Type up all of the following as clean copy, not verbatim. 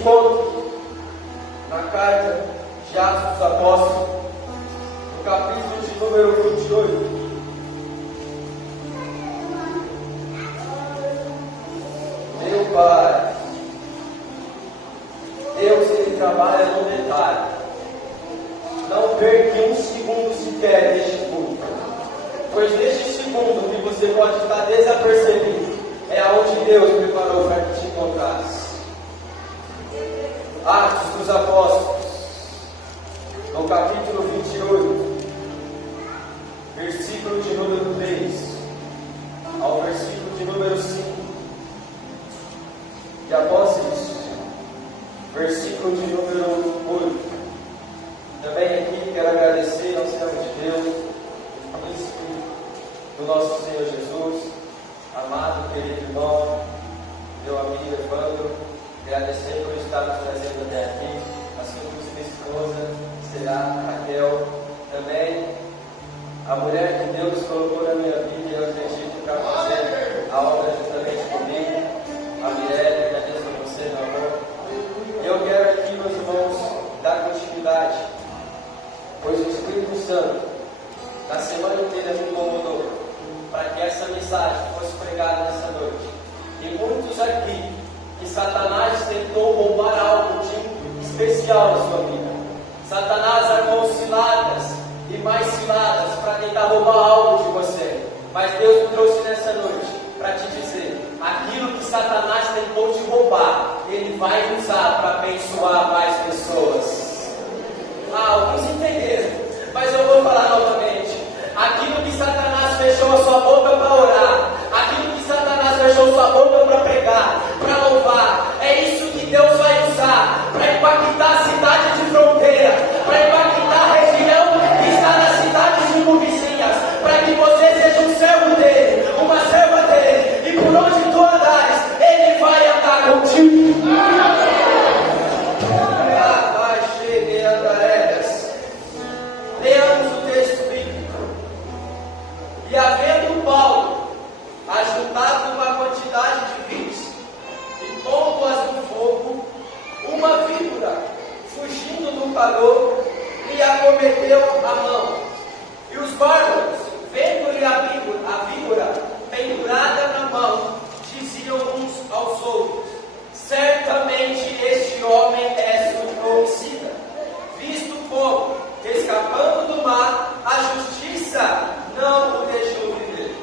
encontra na carta de Atos dos Apóstolos, no capítulo de número 28. Meu Pai, Deus, Ele trabalha no detalhe. Não perca um segundo sequer neste culto, pois neste segundo que você pode estar desapercebido, é aonde Deus preparou para que te encontrasse. Atos dos Apóstolos, no capítulo 28, versículo de número 3 ao versículo de número 5. E após isso, versículo de número 8. Também aqui quero agradecer ao servo de Deus, príncipe do nosso Senhor Jesus, amado, querido irmão, meu amigo Evandro, agradecer por estar nos trazendo até aqui, assim como minha esposa, será a Raquel, também a mulher que Deus colocou na minha vida e eu acredito para fazer a obra juntamente comigo, a Mirelle, agradeço a você, meu amor. Eu quero aqui, meus irmãos, dar continuidade, pois o Espírito Santo, na semana inteira, me incomodou para que essa mensagem fosse pregada nessa noite. E muitos aqui, que Satanás tentou roubar algo de especial na sua vida. Satanás armou ciladas e mais ciladas para tentar roubar algo de você. Mas Deus me trouxe nessa noite para te dizer: aquilo que Satanás tentou te roubar, Ele vai usar para abençoar mais pessoas. Alguns entenderam, mas eu vou falar novamente. Aquilo que Satanás fechou a sua boca para orar, aquilo que Satanás fechou sua boca para pregar, para louvar, é isso que Deus vai usar para impactar a cidade de Fronteira, para impactar a região que está nas cidades circunvizinhas, para que você seja um servo dele, uma serva dele, e por onde tu andares, ele vai andar contigo. Leamos o texto bíblico. E havendo Paulo ajuntado uma quantidade de vinhos e pondo-as no fogo, uma víbora, fugindo do calor, lhe acometeu a mão. E os bárbaros, vendo-lhe a víbora pendurada na mão, diziam uns aos outros: certamente este homem é um homicida, visto como, escapando do mar, a justiça não o deixou viver.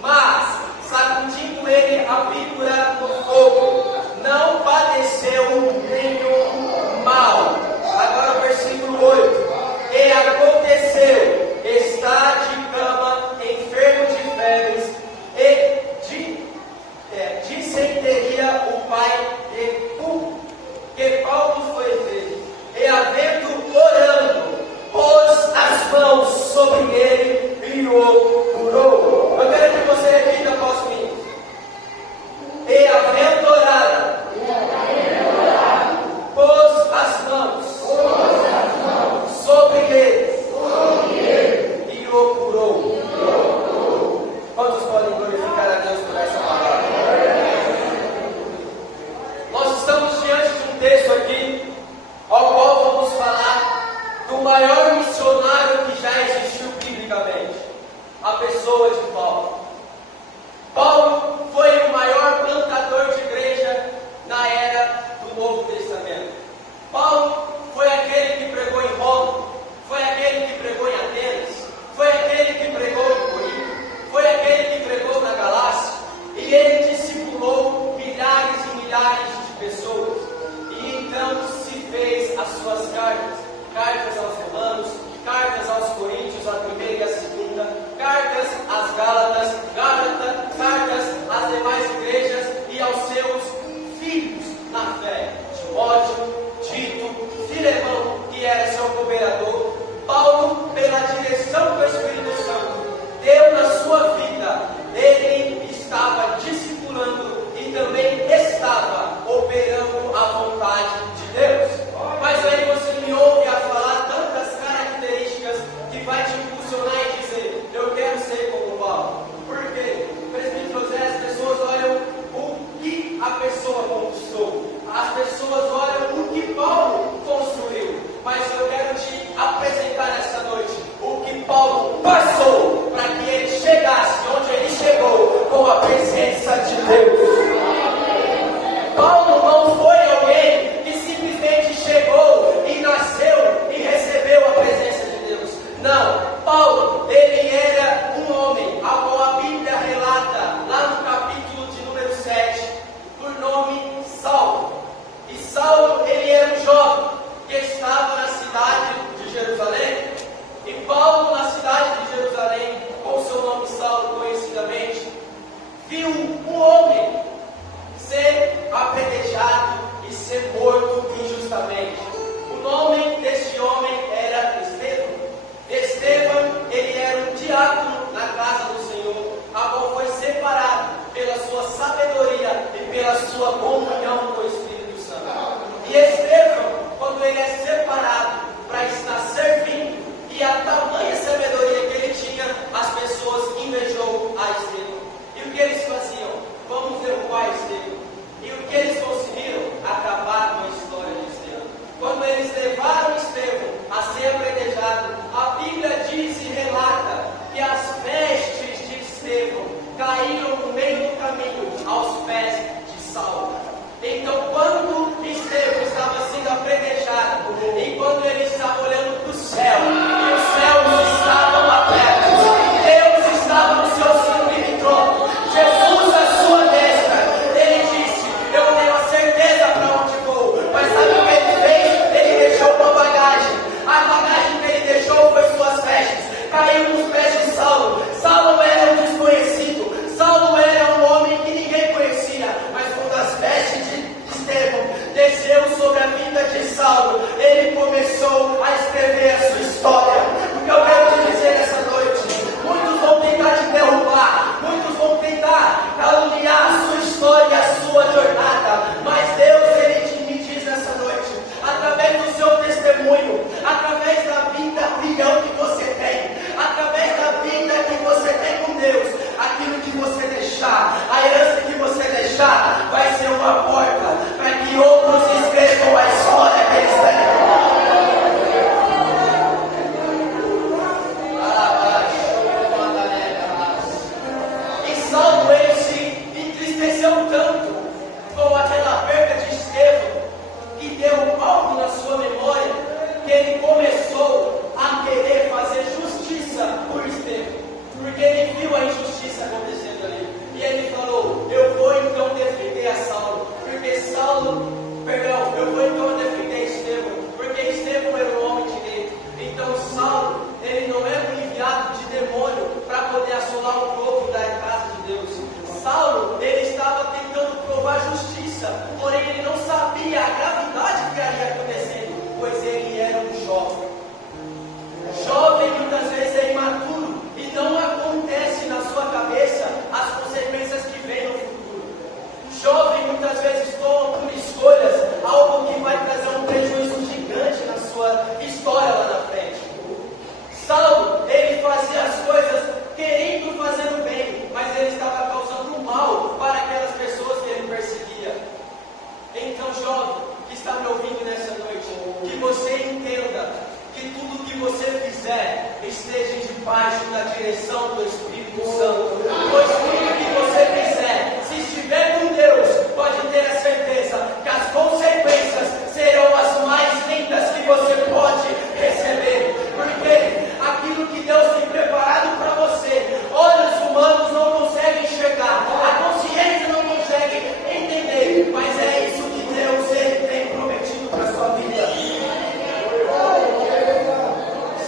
Mas, sacudindo ele a víbora no fogo, não padeceu nenhum mal. Agora o versículo 8. E aconteceu, está de cama, enfermo de febres, e dissenteria o pai de Públio, que Paulo foi ver, e havendo orando, pôs as mãos sobre ele e o curou. Eu quero que você repita após mim. E havendo orado, pôs as mãos sobre ele e o curou. Quantos podem glorificar a Deus por essa palavra? Nós estamos diante de um texto aqui, ao qual vamos falar do maior missionário que já existiu biblicamente, a pessoa de Paulo. Paulo foi o maior plantador de igreja na era do Novo Testamento. Paulo foi aquele que pregou em Roma, foi aquele que pregou em Atenas, foi aquele que pregou em Corinto, foi aquele que pregou na Galácia, e ele discipulou milhares e milhares de pessoas. E então se fez as suas cartas aos Romanos, cartas aos Coríntios, a primeira e a segunda, cartas às Gálatas, cartas às demais igrejas e aos seus filhos na fé, Timóteo, Tito, Filemão, que era seu cooperador. Paulo, pela direção do Espírito Santo, deu na sua vida, ele estava discipulando e também estava operando a vontade de Deus. Mas aí você me ouve a falar tantas características que vai te impulsionar e dizer: eu quero ser como Paulo. Por quê? Presbítero José, as pessoas olham o que a pessoa conquistou. As pessoas olham era um jovem que estava na cidade de Jerusalém, e Paulo, na cidade de Jerusalém, com seu nome Saulo conhecidamente, viu um homem ser apedrejado e ser morto injustamente. O nome deste homem era Estevão. Estevão, ele era um diácono na casa do Senhor, a qual foi separado pela sua sabedoria e pela sua comunhão com o Espírito Santo. E Estevão, quando ele é separado para estar servindo, e a tamanha sabedoria que ele tinha, as pessoas invejou a Estevão. E o que eles faziam? Vamos derrubar Estevão. E o que eles conseguiram? Acabar com a história de Estevão. Quando eles levaram Estevão a ser apedrejado, a Bíblia diz e relata que as vestes de Estevão caíram no meio do caminho aos pés de Saulo. Então, quando Estevão estava sendo apedrejado, e quando ele estava olhando para o céu, e os céus estavam abertos, Deus estava no seu sublime trono, Jesus à sua destra, ele disse: eu tenho a certeza para onde vou. Mas sabe o que ele fez? Ele deixou uma bagagem. A bagagem que ele deixou foi suas vestes. Caiu nos pés de Saulo. Saulo era um desconhecido. Saulo era um homem que ninguém conhecia. Mas quando as vestes de Estevão desceu sobre a vida de Saulo, ele começou a escrever a sua história. O que eu quero te dizer nessa noite: muitos vão tentar te derrubar, muitos vão tentar caluniar a sua história, a sua jornada, mas Deus, ele me diz nessa noite, através do seu testemunho, através da vida brilhante que você tem, através da vida que você tem com Deus, aquilo que você deixar, a herança que você deixar, vai ser uma porta para que outros escrevam a história que eles têm. E Saulo, ele se entristeceu tanto com aquela perda de Estevão, que deu algo na sua memória, que ele começou a querer fazer justiça por Estevão, porque ele viu a injustiça acontecendo ali, e ele falou: eu vou então defender a Saulo, eu vou então defender Estevão, porque Estevão era um homem direito. Então Saulo, ele não era um enviado de demônio para poder assolar o povo da casa de Deus. Saulo, ele estava tentando provar justiça, porém ele não sabia a gravidade que estaria acontecendo, pois ele era um jovem. Jovem muitas vezes é imaturo e não acontece na sua cabeça as consequências que vêm no futuro. Jovem muitas vezes toma por escolhas algo que vai trazer um prejuízo gigante na sua história lá na frente. Saulo, ele fazia as coisas querendo fazer o bem, mas ele estava causando mal para aquelas pessoas que ele perseguia. Então, jovem que está me ouvindo nessa noite, que você entenda que tudo que você fizer esteja debaixo da direção do Espírito Santo, pois tudo que você fizer, se estiver com Deus, pode ter a certeza que as consequências serão as mais lindas que você pode receber, porque aquilo que Deus tem preparado para você, olhos humanos não conseguem enxergar, a consciência não consegue entender, mas é isso que Deus, ele tem prometido para a sua vida.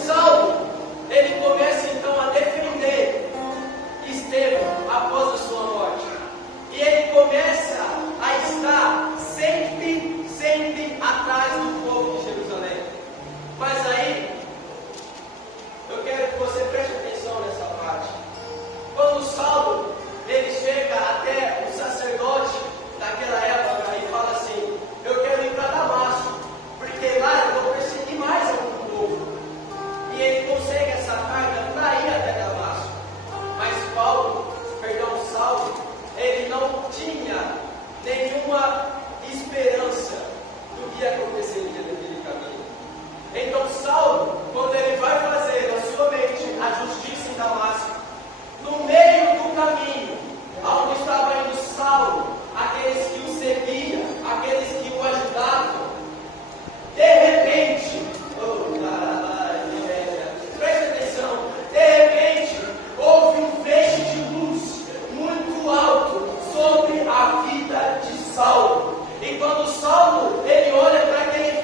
Saulo, ele começa então a defender Estevão após a sua morte. E ele começa a estar sempre atrás do povo de Jerusalém. Mas aí, eu quero que você preste atenção nessa parte. Quando Saulo, ele chega até o sacerdote daquela época e fala assim: eu quero ir para Damasco, porque lá eu vou perseguir mais algum povo. E ele consegue essa carga para ir até Damasco. Mas Saulo, ele não tinha nenhuma esperança do que aconteceria naquele caminho. Então Saulo, quando ele vai fazer na sua mente a justiça em Damasco, no meio do caminho, aonde estava indo Saulo, aqueles que o seguiam, aqueles que o ajudavam, de repente, preste atenção, de repente, houve um feixe de luz muito alto sobre a vida de Saulo. E quando Saulo, ele olha para aquele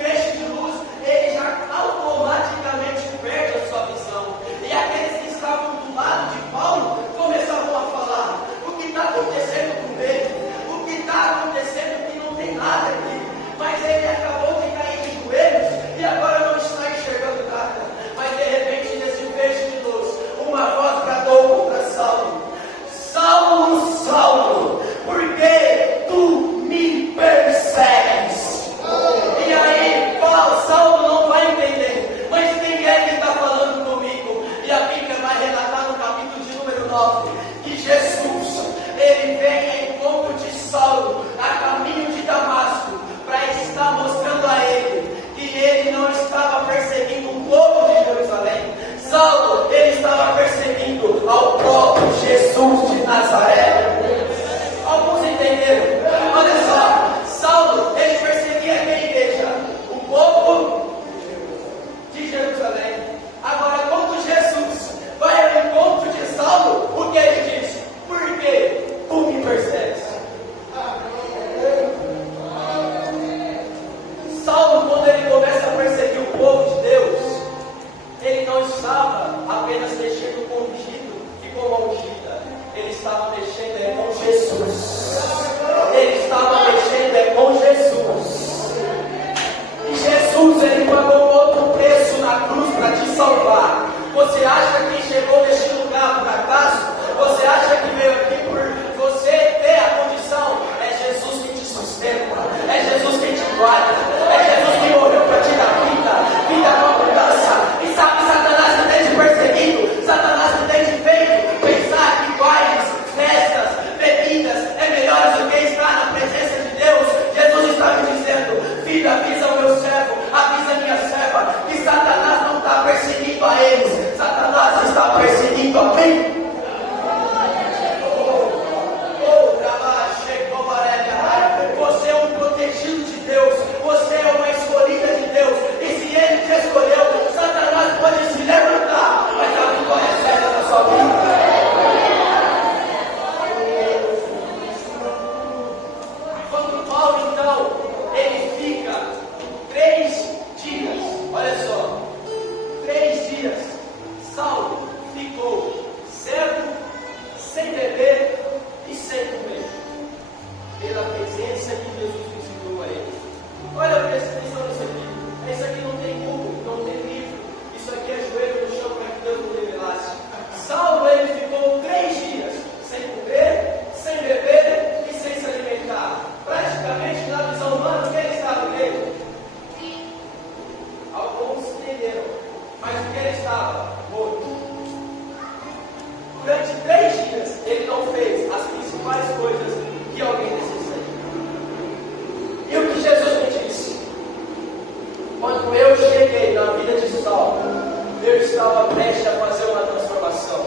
estava prestes a fazer uma transformação.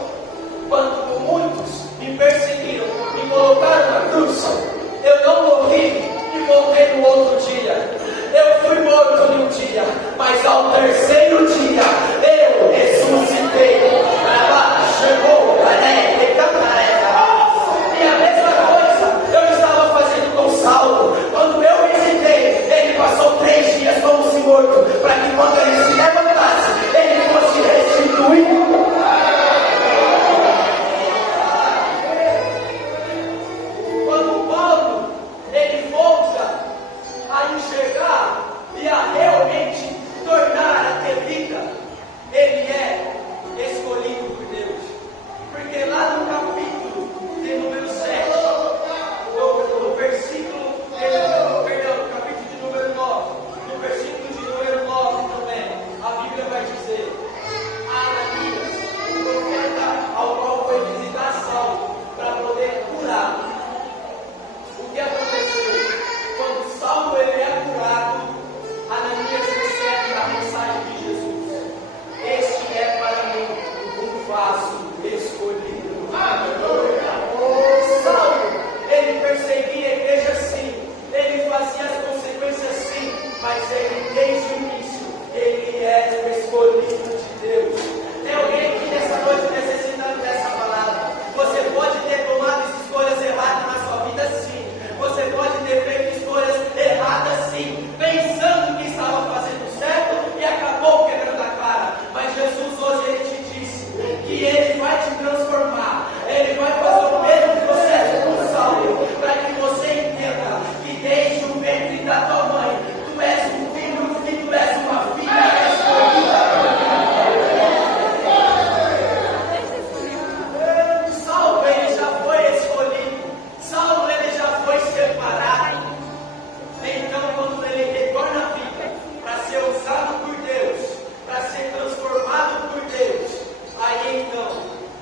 Quando muitos me perseguiram, me colocaram na cruz, eu não morri e voltei no outro dia. Eu fui morto num dia, mas ao terceiro dia eu ressuscitei. Chegou, e a mesma coisa eu estava fazendo com Saulo. Quando eu visitei, ele passou 3 dias como se morto, para que quando ele se levantasse, ele fosse restituído. Quando Paulo, ele volta a enxergar e a realmente tornar a ter vida, ele é escolhido por Deus. Porque lá no capítulo de número 7, no versículo, no capítulo de número 9, no versículo de número 9 também, a Bíblia vai dizer: Ananias, o profeta ao qual foi visitar Saulo para poder curar. O que aconteceu? Quando Saulo ele é curado, Ananias recebe a mensagem de Jesus: este é para mim um vaso escolhido. Saulo, ele perseguia a igreja sim, ele fazia as consequências sim, mas ele desde o início, ele é o escolhido de Deus. Tem alguém aqui nessa noite necessitando dessa palavra? Você pode ter tomado escolhas erradas na sua vida sim, você pode ter feito escolhas erradas sim, pensando que estava fazendo certo e acabou quebrando a cara, mas Jesus hoje ele te disse que ele vai te transformar, ele vai fazer o mesmo processo com Saulo, para que você entenda que desde o ventre da tua mãe, tu és um filho e tu és uma filha escolhida. Saulo ele já foi escolhido, Saulo ele já foi separado. Então quando ele retorna à vida para ser usado por Deus, para ser transformado por Deus, aí então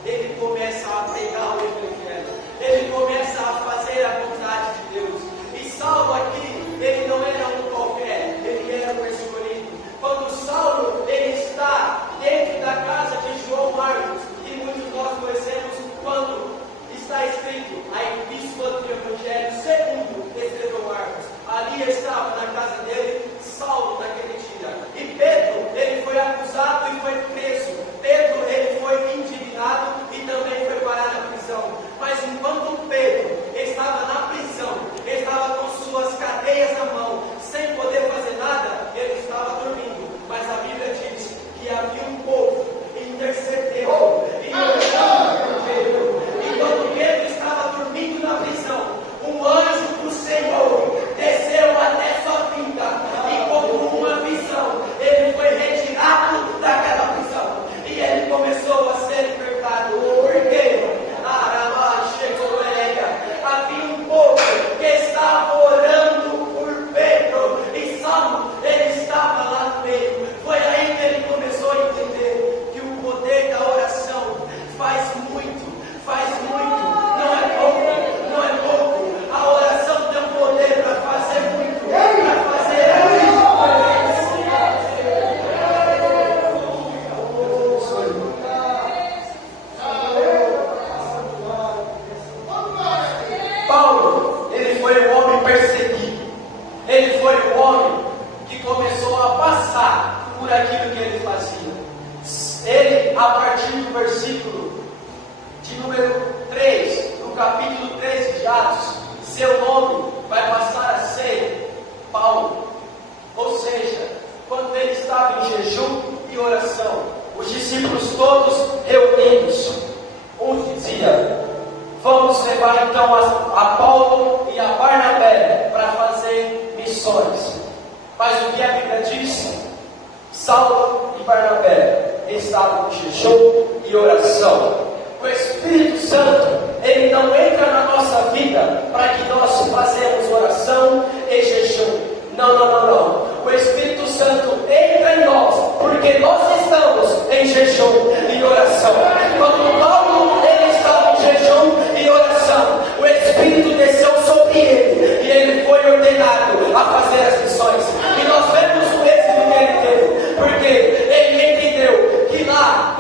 ele começa a pregar o Evangelho, ele começa a fazer a vontade de Deus. E Saulo aqui, ele não era um qualquer, ele era um escolhido. Quando Saulo ele está dentro da casa de João Marcos, e muitos de nós conhecemos quando está escrito a epístola do Evangelho segundo escreveu Marcos, ali estava na casa dele Saulo naquele dia. E Pedro, ele foi acusado e foi preso. Pedro, ele foi indignado e também foi parar na prisão. Mas enquanto Pedro estava na prisão, estava com suas cadeias na mão, sem poder fazer nada, ele estava dormindo. Mas a Bíblia diz que havia um povo intercedeu e orando por Pedro. E quando Pedro estava dormindo na prisão, um anjo do Senhor desceu até sua vida e como uma visão, ele foi retirado daquela prisão e ele começou a ser libertado. Por quê? Havia um povo que estava orando por Pedro e Saulo, ele estava lá no meio. Foi aí que ele começou a entender que o poder da oração faz muito, não é pouco, não é pouco. A oração tem um poder para fazer muito, para fazer a Paulo, ele foi um homem perseguido, ele foi um homem que começou a passar por aquilo que ele fazia. Ele, a partir do versículo de número 3, no capítulo 13 de Atos, seu nome vai passar a ser Paulo. Ou seja, quando ele estava em jejum e oração, os discípulos todos reunidos, um dizia: vamos levar então a Paulo e a Barnabé para fazer missões. Mas o que a Bíblia diz? Saulo e Barnabé estavam em jejum e oração. O Espírito Santo, ele não entra na nossa vida para que nós façamos oração e jejum. Não. O Espírito Santo entra em nós porque nós estamos em jejum e oração. Quando Paulo ele estava em jejum e oração, o Espírito desceu sobre ele e ele foi ordenado a fazer as missões. E nós vemos o êxito que ele teve, porque ele entendeu que lá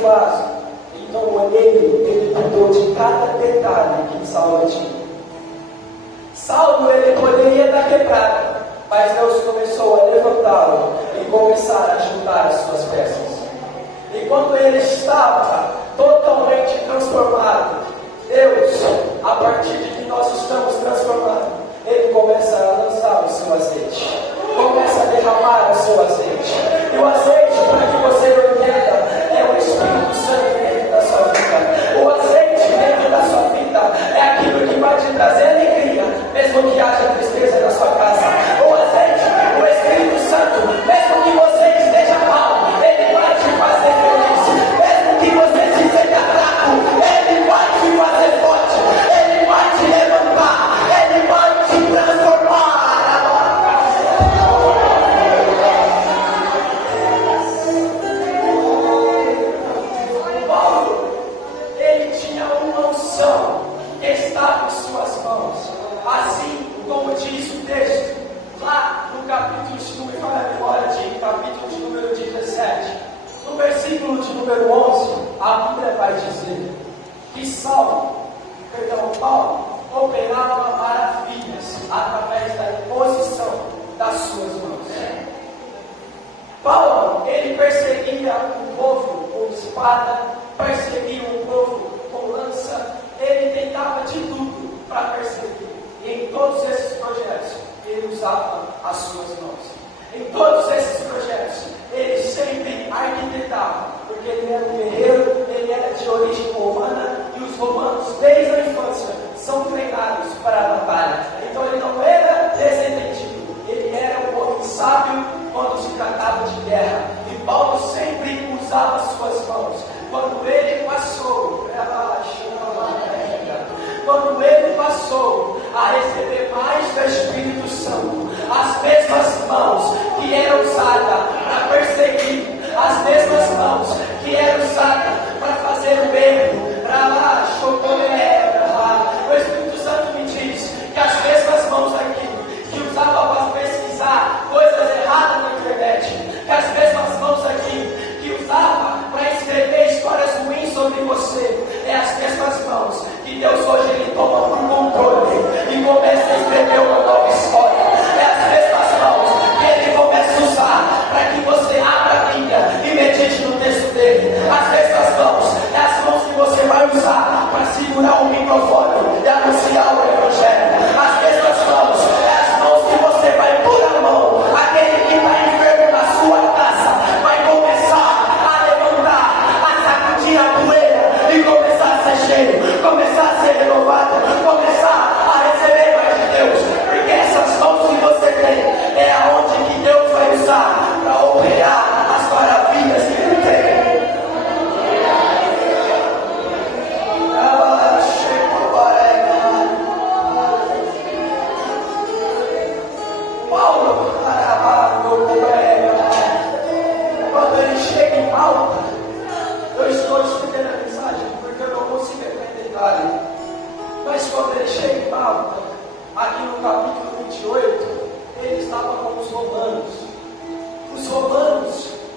um vaso. Então o olheiro, ele cuidou de cada detalhe que Saulo tinha. Saulo, ele poderia estar quebrado, mas Deus começou a levantá-lo e começar a juntar as suas peças. E quando ele estava totalmente transformado, Deus, a partir de que nós estamos transformados, Ele começa a lançar o seu azeite, começa a derramar o seu azeite. E o azeite, para que você não entenda, é o Espírito Santo dentro da sua vida. O azeite dentro da sua vida é aquilo que vai te trazer alegria, mesmo que haja tristeza na sua casa. O azeite, o Espírito Santo, mesmo que você esteja mal, Ele vai te fazer feliz. Mesmo que você se sinta fraco, Ele vai te fazer forte. Ele vai te levantar. Ele vai te transformar. Paulo, ele tinha uma unção que estava em suas mãos. Assim como diz o texto, lá no capítulo, se não me falha a memória, capítulo de número 17, no versículo de número 11, a Bíblia vai dizer que Paulo operava maravilhas através da imposição das suas mãos. Paulo, ele perseguia o povo com espada, perseguia o povo com lança, ele tentava de tudo para perseguir. E em todos esses projetos, ele usava as suas mãos. Em todos esses projetos, ele sempre arquitetava, porque ele era um guerreiro, ele era de origem romana, e os romanos, desde a infância, são treinados para a batalha. Então ele não era desentendido, ele era um homem sábio quando se tratava de guerra. E Paulo sempre usava as suas mãos. Quando ele passou a receber mais do Espírito Santo, as mesmas mãos que eram usadas para perseguir, as mesmas mãos que eram usadas para fazer o erro, o Espírito Santo me diz que as mesmas mãos aqui que usava para pesquisar coisas erradas na internet, que as mesmas mãos aqui que usava para escrever histórias ruins sobre você, é as mesmas mãos que Deus hoje ele toma por controle e começa a escrever uma nova história. É as mesmas mãos que ele começa a usar para que você abra a Bíblia e medite no texto dele. As mesmas mãos, é as mãos que você vai usar para segurar o microfone e anunciar o Evangelho. As mesmas mãos, é as mãos que você vai pôr a mão. Aquele que está enfermo na sua casa vai começar a levantar, a sacudir a poeira e começar a ser cheio, começar a ser renovado, começar a receber mais de Deus. Porque essas mãos que você tem é aonde que Deus vai usar para operar as maravilhas que Ele tem. Paulo, quando ele chega em Malta, eu estou estudando a mensagem porque eu não consigo entrar em detalhe, mas quando ele chega em Malta, aqui no capítulo 28, ele estava com os romanos. Os romanos,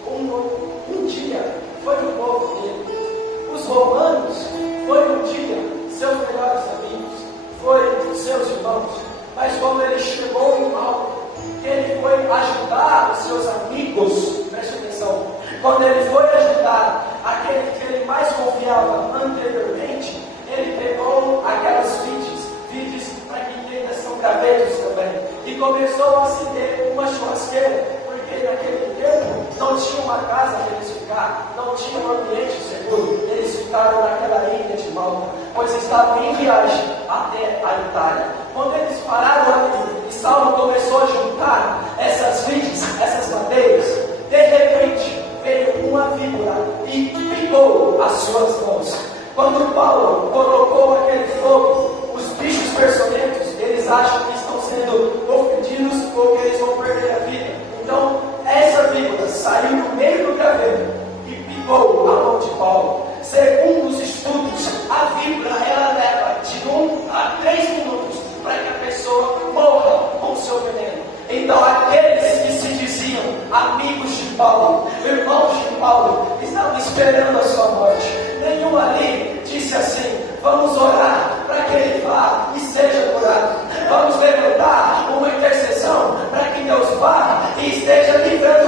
um dia, foi o povo dele. Os romanos, foi um dia, seus melhores amigos, foi seus irmãos. Mas quando ele chegou em Malta, ele foi ajudar os seus amigos, preste atenção, quando ele foi ajudar aquele que ele mais confiava anteriormente, ele pegou aquelas vides para quem entenda são gravetos também, e começou a acender uma churrasqueira, porque naquele tempo não tinha uma casa para eles ficar, não tinha um ambiente seguro. Eles ficaram naquela ilha de Malta, pois estavam em viagem até a Itália. Quando eles pararam ali e Saulo começou a juntar essas vides, essas madeiras, de repente veio uma víbora e picou as suas mãos. Quando Paulo colocou aquele fogo, os bichos peçonhentos, eles acham que estão sendo ofendidos ou que eles vão perder a vida. Então, essa víbora saiu no meio do graveto e picou a mão de Paulo. Segundo os estudos, a víbora ela leva de 1 a 3 minutos para que a pessoa morra com o seu veneno. Então, aqueles que se diziam amigos de Paulo, irmãos de Paulo, estavam esperando a sua morte. Nenhum ali disse assim: vamos orar para que ele vá e seja curado. Vamos levantar uma intercessão para que Deus vá e esteja livrando